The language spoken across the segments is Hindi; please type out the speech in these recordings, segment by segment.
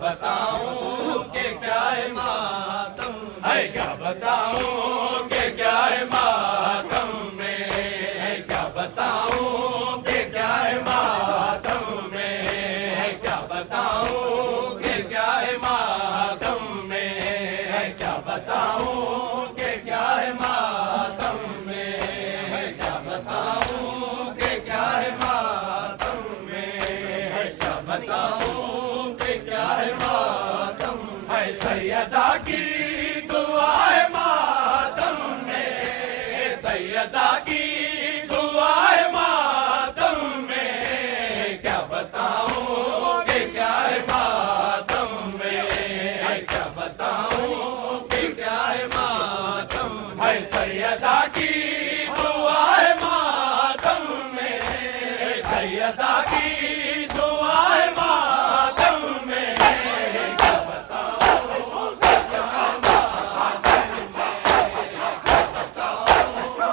बताऊं कि क्या है मातम है, क्या बताऊं कि क्या है मातम में, क्या बताऊं कि क्या है मातम में, क्या बताऊं कि क्या है मातम में, क्या बताऊं कि क्या है मातम में, क्या बताऊं कि क्या है मातम में, क्या बताऊं कि क्या है मातम है। सैयदा की दुआ है मातम में, सैयदा की दुआ है मातम में, क्या बताऊं कि क्या है मातम में, क्या बताऊं कि क्या है मातम है। सैयदा की दुआ है मातम में, सैयदा की दुआ है मातम में, क्या बताऊं कि क्या है मातम में, क्या बताऊं कि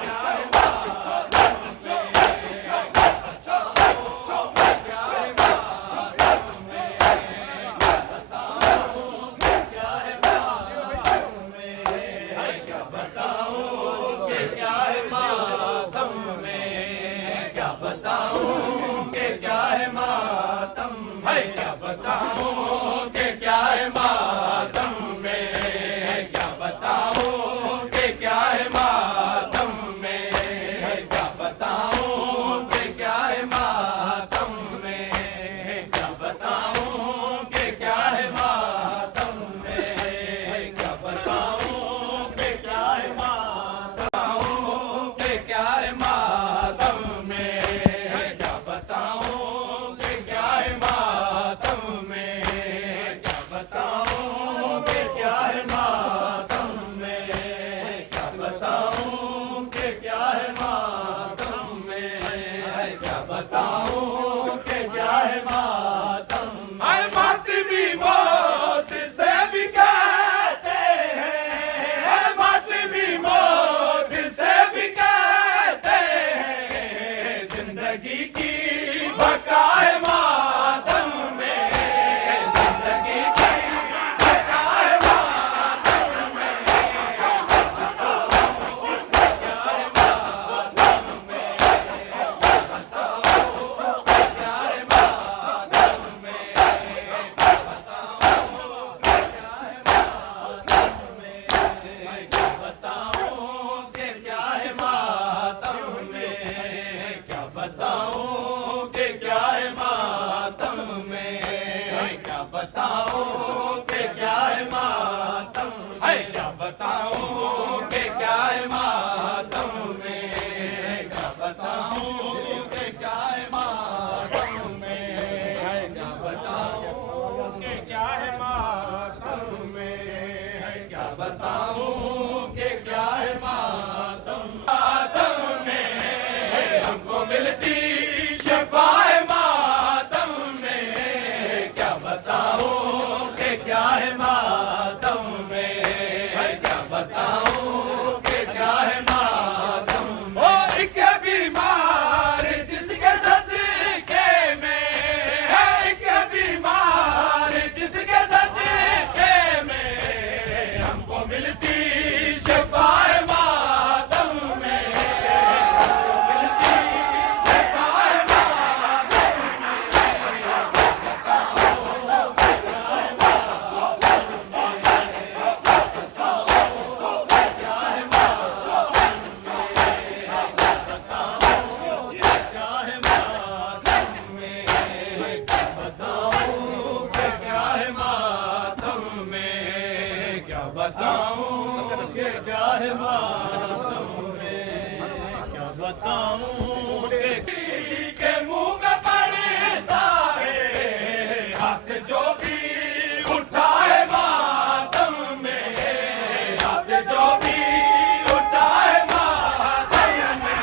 क्या है मातम में, क्या बताऊं कि क्या है मातम में, क्या बताऊं कि क्या है मातम में, क्या बताऊं कि क्या है मातम में, क्या बताऊं कि क्या है मातम है, क्या बताऊं कि क्या है मातम में, क्या बताऊं कि क्या है मातम में, क्या बताऊं कि क्या है मातम में, क्या बताऊं कि क्या है मातम में, क्या बताऊं कि क्या है मातम, कि क्या है मातम में, क्या बताऊं कि क्या है मातम में, क्या बताऊं कि क्या है मातम में, क्या बताऊं कि क्या है मातम में, क्या बताऊं कि क्या है मातम। अरे मातमी मौत से भी कहते हैं, अरे मातमी मौत से भी कहते हैं, जिंदगी की बका है मातम में, जिंदगी की बका है मातम में, क्या बताऊं कि क्या है मातम में, क्या बताऊं कि क्या है मातम में, क्या बताऊं कि क्या है मातम में, क्या बताऊं कि क्या है मातम में, क्या बताऊं कि क्या है मातम में, क्या बताऊं कि क्या है मातम है, क्या बताऊं कि क्या है मातम में, क्या बताऊं कि क्या है मातम में, क्या बताऊं कि क्या है मातम में, क्या बताऊं कि क्या है मातम, मातम में हमको मिलती शफाए मातम में, क्या बताऊं कि क्या है मातम में, क्या बताऊं कि क्या है मातम। ओ एक बीमार जिसके सदके में, एक बीमार जिसके सदके में हमको मिलती शफाए मातम में, हमको मिलती शफाए मातम में, बताऊं कि क्या है मातम में, बताऊं कि क्या है मातम में, बताऊं कि क्या है मातम में, बताऊं कि क्या है मातम में, क्या बताऊं कि क्या है मातम में, क्या बताऊं के मुंह में पड़ता है हाथ जो भी उठाए मातम में, हाथ जो भी उठाए मातम में,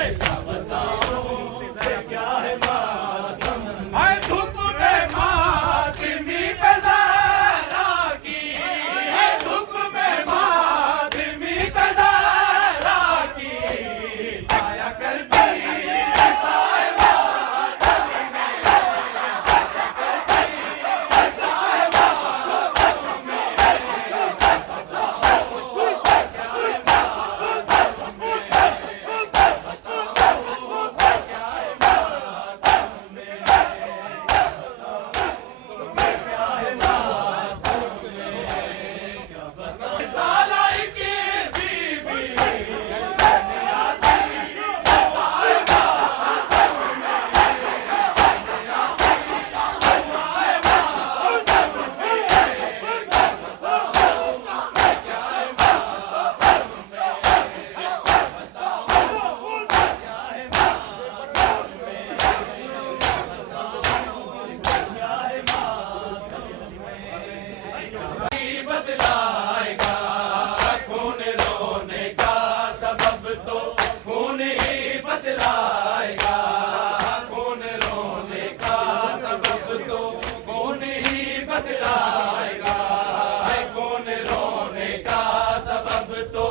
क्या बताऊं कि क्या है मातम, है धूप में मातमी पे ज़हरा की, है धूप में मातमी पे ज़हरा की, साया कर दी बदलाएगा खून रोने का सबब तो खून ही बदलाएगा, खून रोने का सबब तो खून ही बदलाएगा, खून रोने का सबब तो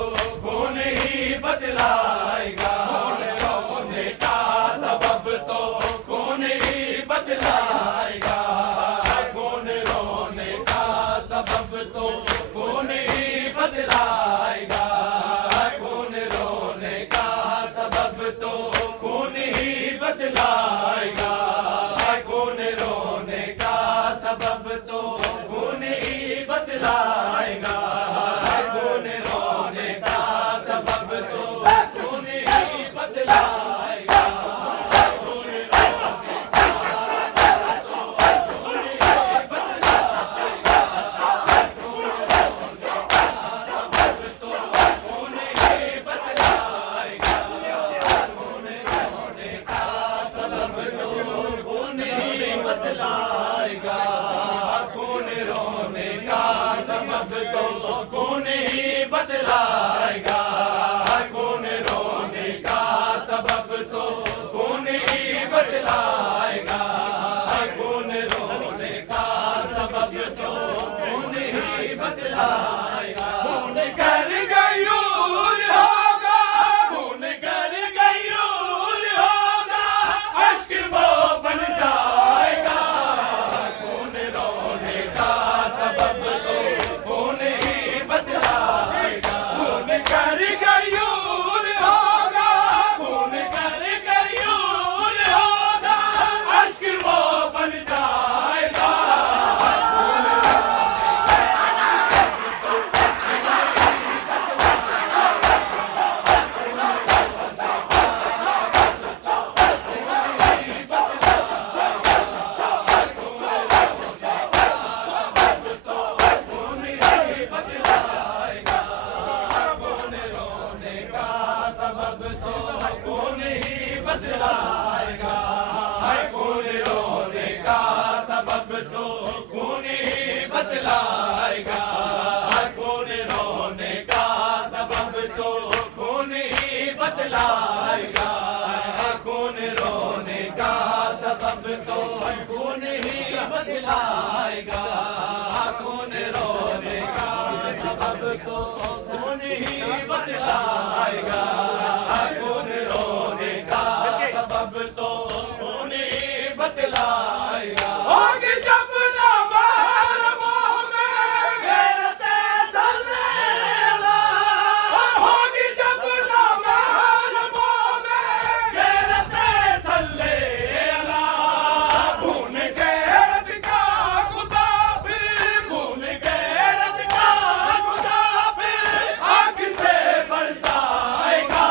खून ही बदलाएगा, खून रोने का सबब तो खून ही बदलाएगा, खून रोने का सबब तो खून ही बदलाएगा, खून रोने का सबब तो खून ही बदलाएगा, खून रोने का सबब तो खून ही बदलाएगा, खून रोने का सबब तो खून ही बदलाएगा। बदलाएगा खून रोने का सबब तो खून ही बदलाएगा, खून रोने का सबब तो खून ही बदलाएगा, खून रोने का सबब तो खून ही बदलाएगा, खून कर गयूर होगा, खून कर गयूर होगा, अश्क वो बन जाएगा, खून रोने का सबब तो खून ही बदलाएगा, खून कर गयूर होगा, खून कर गयूर होगा, अश्क वो बन जाएगा। सबब तो खून ही बदलाएगा, खून रोने का सबब तो खून ही बदलाएगा, खून रोने का सबब तो खून ही बदलाएगा, खून रोने का सबब तो खून ही बदलाएगा, खून रोने का सबब तो खून ही बदलाएगा, खून रोने का सबब तो खून ही बदलाएगा। होगी जब नामहरमों में गैरते सल्लेला, होगी जब नामहरमों में गैरते सल्लेला, खून गैरत का खुदा फिर, खून गैरत का खुदा फिर आँख से बरसाएगा,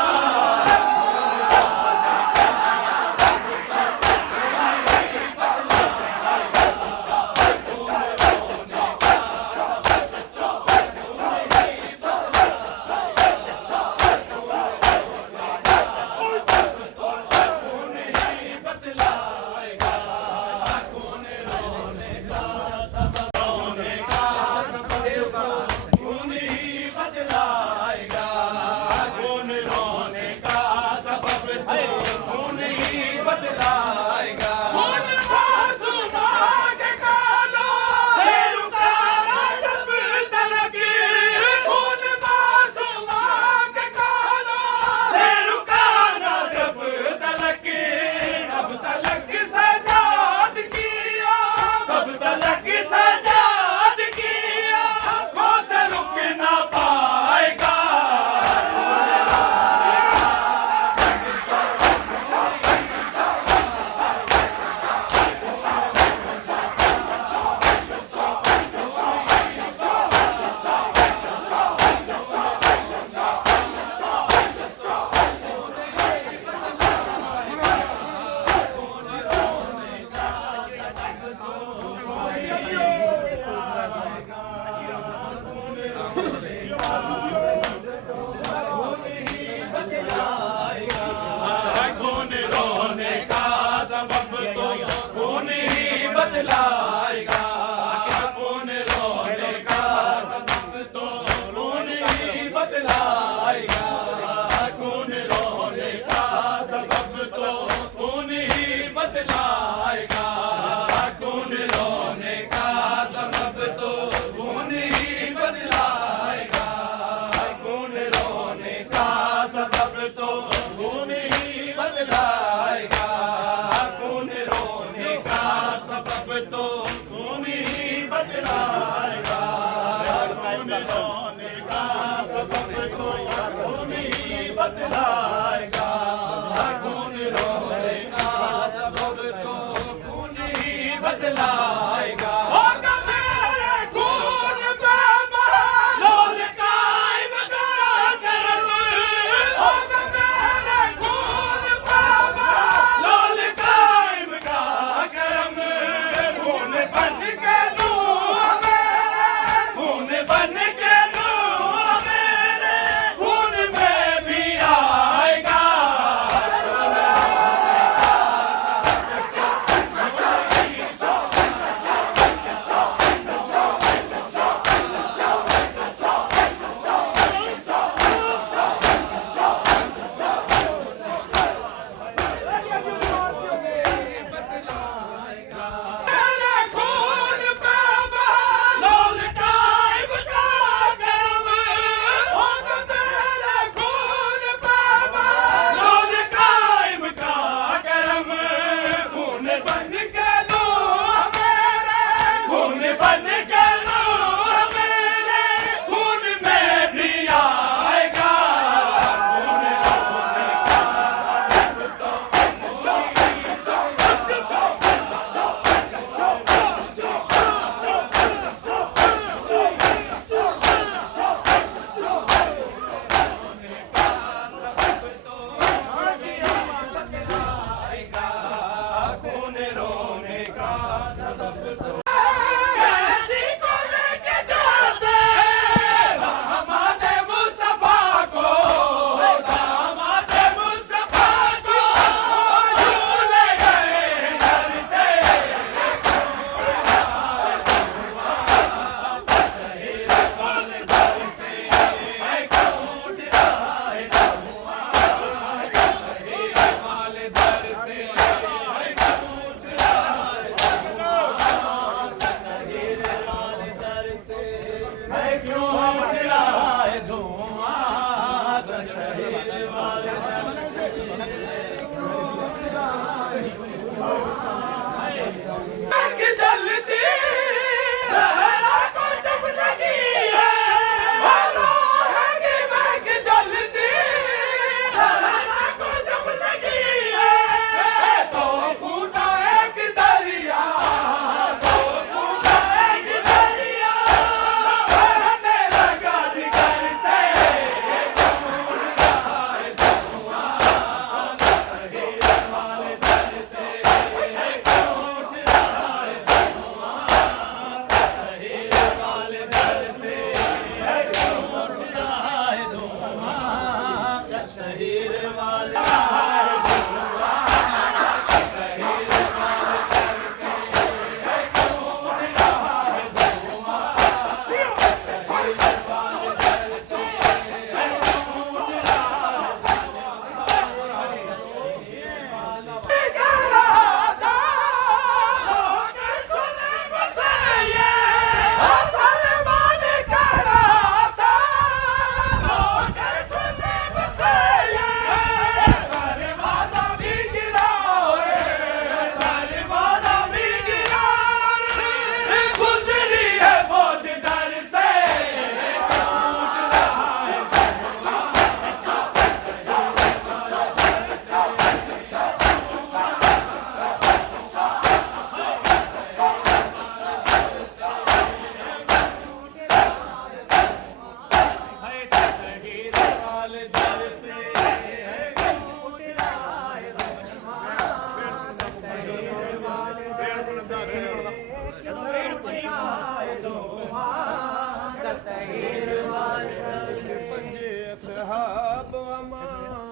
खून ही बदलाएगा, खून रोने का सबब तो खून ही बदलाएगा, खून रोने का सबब तो खून ही बदलाएगा, खून रोने का सबब तो खून ही बदलाएगा। होगा मेरे खून पे बहालोल कायम का करम, होगा मेरे खून पे बहालोल कायम का करम, खून बन के दूं मेरे, खून बन के दूं मेरे, खून में भी आएगा। मेरे खून पे बहालोल कायम का करम, होगा मेरे खून पे बहालोल कायम का करम, खून बन के दूं मेरे, खून बन के दूं मेरे, खून में भी आएगा। खून रोने का सबब तो कैदी को लेके जाते दामादे मुस्तफा को, दामादे मुस्तफा को झूले गए डर से, क्यों उठ रहा है धुआं तकदीर वाले आग जलती सहरा को जब लगी है, आग जलती सहरा को जब लगी है, तो फूटा एक दरिया, तो फूटा एक दरिया, बहने लगा जिगर से,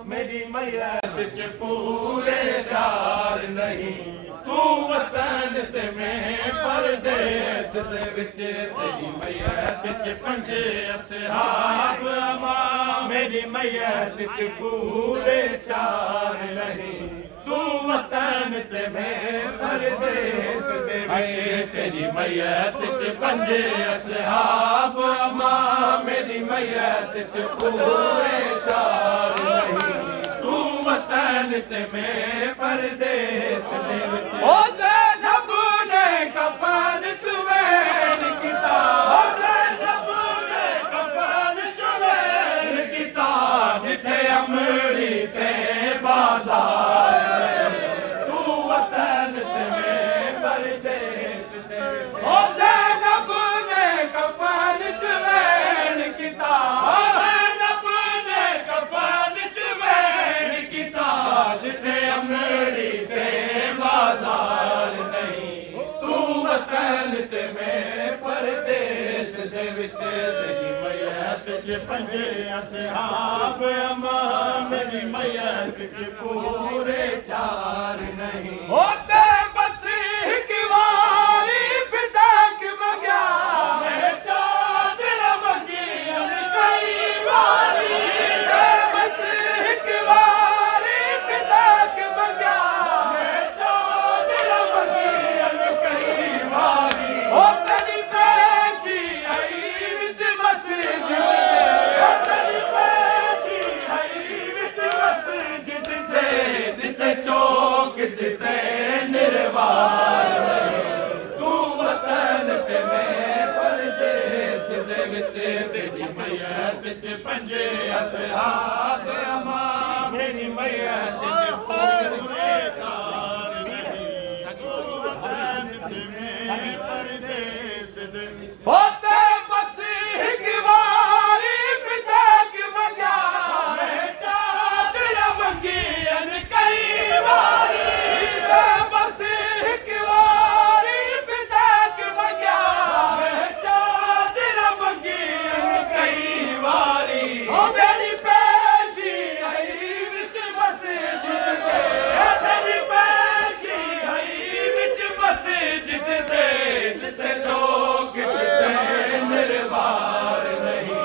मेरी मैयत च पूरे जार नहीं, तू वतन ते मैं परदेस दे विच, तेरी मैयत च पंजे असहाब अमा, मेरी मैयत च पूरे चार नहीं, तू वतन ते मैं परदेस दे विच, तेरी मैयत च पंजे असहाब अमा, मेरी मैयत च पूरे चार नहीं, तू वतन ते मैं परदेस दे विच ओ ज़ैनब ने कफन चुवैन कीता ओ ज़ैनब ने कफन चुवैन कीता निठे अमरी ते बाज़ार तू वतन ते मैं परदेस दे ओ ज़ैनब ने कफन चुवैन कीता ओ ज़ैनब ने कफन चुवैन कीता निठे अमरी ते बाज़ार नहीं तू वतन ते मैं परदेस दे विच तेरी मैयत च पंजे असहाब अमा मेरी मैयत च पूरे चार नहीं होते बस एक वारी फिदाक मंग्या मैं चादर मंगी कई वारी बस एक वारी फिदाक मंग्या मैं चादर मंगी कई वारी ओ तेरी पेशी आई विच मस्जिद ओ तेरी पेशी आई विच मस्जिद दे जिते चौक जिते निर्वार तू वतन ते मैं परदेस दे विच तेरी मैयत च पंजे असहाब अमा मेरी मैयत च पूरे चार नहीं तू वतन ते मैं परदेस दे होते बस एक वारी फिदाक मंग्या मैं चादर मंगी कई वारी बस एक वारी फिदाक मंग्या मैं चादर मंगी कई वारी ओ तेरी पेशी आई विच मस्जिद दे तेरी पेशी आई विच मस्जिद दे जिते चौक जिते निर्वार नहीं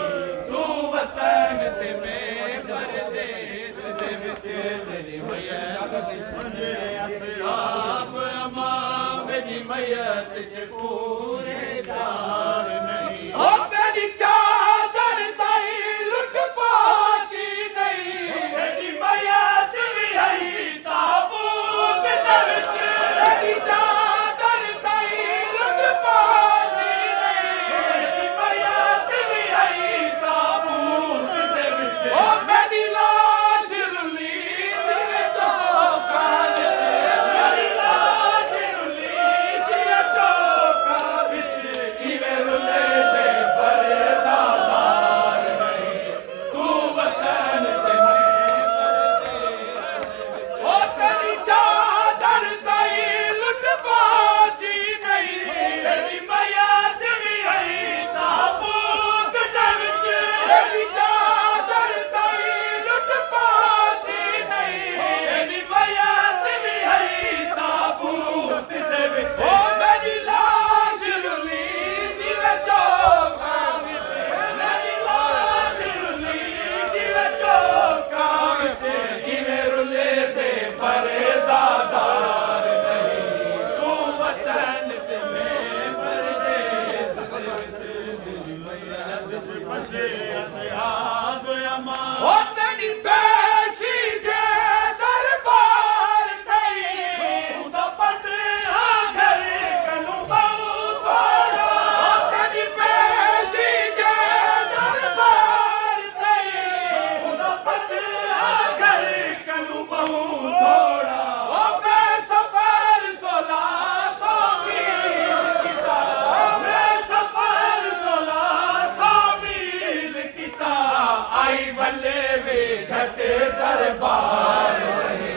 तू वतन ते मैं परदेस दे विच तेरी मैयत पंजे असहाब अमा मेरी मैयत च पूरे चार नहीं ओ तेरी चादर ताई लुट पहुंची नहीं तेरी मैयत भी आई ताबूत दे विच तेरी चादर ताई लुट पहुंची नहीं तेरी मैयत भी आई ताबूत दे विच ओ मेरी लाश रुली तेरे चौका विच मेरी लाश रुली तेरे चौका विच इवें रुले दे परदादार नहीं तू वतन ते ओ तेरी चादर ताई लुट पहुंची नहीं तेरी मैयत भी आई ताबूत दे विच तेरी चादर ताई लुट पहुंची नहीं तेरी मैयत भी आई ताबूत दे विच ओ मेरी लाश रुली जिवें चौका विच मेरी लाश रुली जिवें चौका विच इवें रुले दे परदादार नहीं तू वतन ते मैं परदेस दे विच तेरी मैयत च पंजे असहाब अमा ओ तेरी पेशी जे दरबार थई उदा पतिया घर कनु बहु थोड़ा ओ तेरी पेशी जे दरबार थई उदा पतिया घर कनु बहु थोड़ा ओ मैं सफर 1600 मील कीता मैं सफर 1600 मील कीता आई बल्ले वे झट दरबार रहे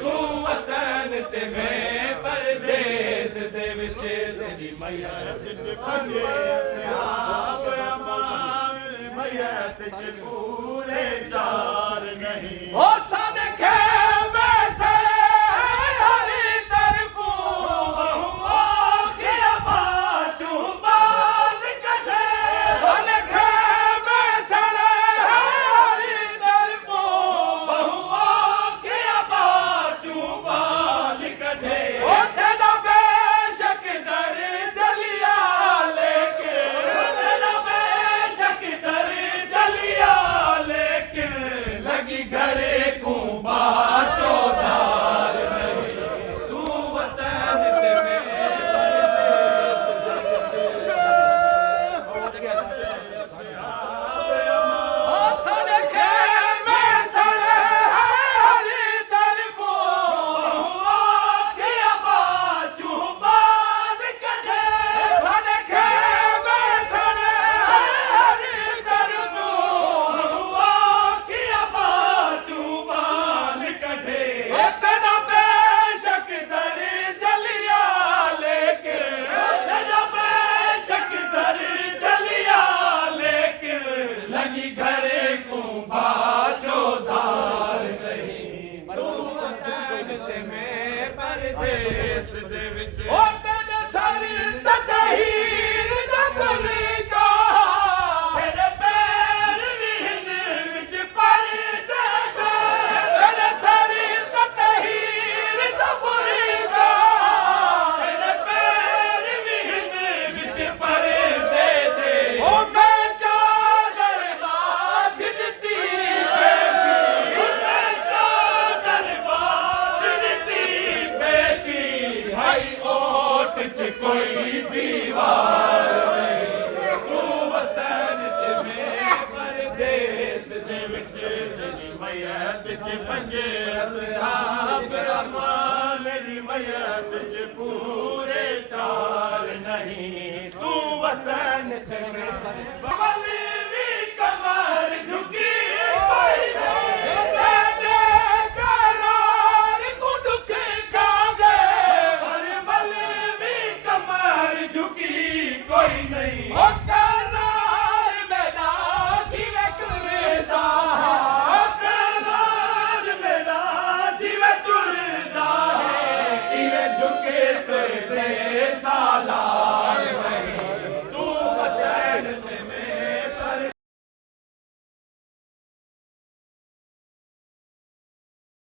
तू वतन ते मैं परदेस दे विच तेरी मैयत च पंजे असहाब अमा मैयत च पूरे चार नहीं ओ सादे खेमे सड़े हरी तरफों बहु आखिया बाचू बाल कढे सादे खेमे सड़े हरी तरफों बहु आखिया बाचू बाल कढे ओ तेरा बेशक दर जलिया लेके ਦੇਸ ਦੇ ਵਿੱਚ ਉਹ ਤੇਰੇ ਸਾਰੀ ਤਤਹੀਰ ਦਾ ਬਰਕਾ ਤੇਰੇ ਪੈਰ ਵਿਹਨ ਵਿੱਚ ਪਰਦੇ ਦੇ ਤੇਰੇ ਸਾਰੀ ਤਤਹੀਰ ਦਾ ਬਰਕਾ ਤੇਰੇ ਪੈਰ ਵਿਹਨ ਵਿੱਚ ਪਰਦੇ ਦੇ ਉਹ ਮੈਂ ਚਾਦਰ ਬਾਜ ਦਿੱਤੀ ਪੇਸ਼ੀ ਮੈਂ ਚਾਦਰ ਬਾਜ ਦਿੱਤੀ ਪੇਸ਼ੀ ਹਾਈ ਓਟ ਚ ਕੋਈ ਦੀਵਾਰ ਨਹੀਂ ਤੂੰ ਵਤਨ ਤੇ ਮੇਰੇ ਪਰਦੇਸ ਦੇ ਵਿੱਚ ਜਿਹੜੀ ਮਯਤ ਚ ਪੰਜੇ ਅਸਹਾਬ ਰਮਾਨ ਮੇਰੀ ਮਯਤ